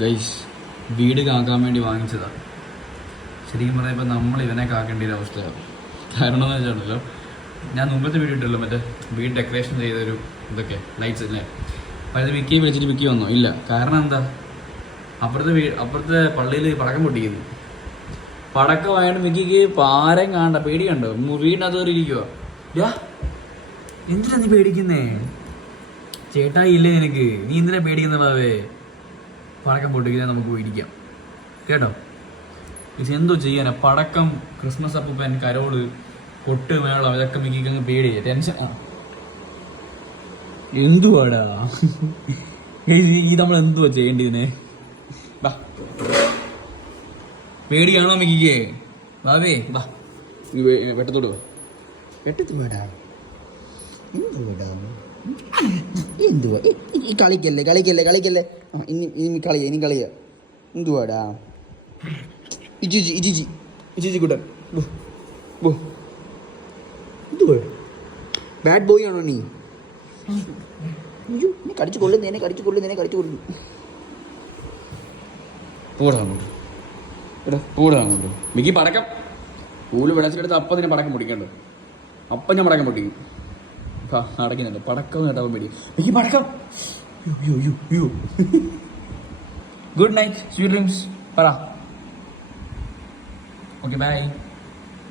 Guys, വീട് കാക്കാൻ വേണ്ടി വാങ്ങിച്ചതാണ്. ശരിക്കും പറയുമ്പോൾ നമ്മൾ ഇവനെ കാക്കേണ്ട ഒരു അവസ്ഥയാണ്. കാരണം എന്ന് വെച്ചാണല്ലോ, ഞാൻ മുമ്പത്തെ വീഡിയോ ഇട്ടല്ലോ, മറ്റേ വീട് ഡെക്കറേഷൻ ചെയ്തൊരു ഇതൊക്കെ ലൈറ്റ്സ് അല്ലേ. അപ്പോൾ അത് വിക്കി വിളിച്ചിട്ട് വിക്കി വന്നോ? ഇല്ല. കാരണം എന്താ, അപ്പുറത്തെ പള്ളിയിൽ പടക്കം പൊട്ടിക്കുന്നു. പടക്കമായിട്ട് മിക്കിക്ക് ആരെയും കാണണ്ട, പേടി കണ്ടോ? വീടിനകത്ത് കയറി ഇരിക്കുക. എന്തിനാ നീ പേടിക്കുന്നേ? ചേട്ടായി ഇല്ലേ നിനക്ക്? നീ എന്തിനാ പേടിക്കുന്ന ബാവേ? പടക്കം പൊട്ടിക്കുന്നത് നമുക്ക് പേടിക്കാം കേട്ടോ. ഇത് എന്തോ ചെയ്യാനാ? പടക്കം, ക്രിസ്മസ് അപ്പൂപ്പൻ, കരോള്, കൊട്ട് മേളം, ഇതൊക്കെ മിക്കങ്ങ് പേടിയാ, ടെൻഷൻ. എന്തുവാടാ ഈ നമ്മൾ എന്തുവാ ചെയ്യേണ്ടതിനെ? വാ, പേടിയാണോ മിക്കിക്ക്? ബാവേ വാ, വെട്ടത്തോട് വാ. വെട്ടത്തുവാടാ, എന്തുവാ കളിക്കല്ലേ കളിക്കല്ലേ കളിക്കല്ലേ. ഇനി കളിയാ. എന്തുവാടാ ഇജി കൂട്ടൻ? എന്തുവാ ബാഡ് ബോയ് ആണോ നീ? നീ കടിച്ചു കൊള്ളുന്നേനെ കടിച്ചു കൊള്ളുന്നു. പൂടാങ്ങോട്ട് മിക്കി പടക്കം പൂല് വിളച്ചെടുത്ത് അപ്പം തന്നെ പടക്കം പൊടിക്കണ്ടോ? അപ്പം ഞാൻ പടക്കം പൊട്ടിക്കും. അടയ്ക്കുന്നുണ്ട് പടക്കം കേട്ടാൽ പേടി. മിക്കി പടക്കം. ഗുഡ് നൈറ്റ്, സ്വീറ്റ് ഡ്രീംസ് പറ. Okay, by.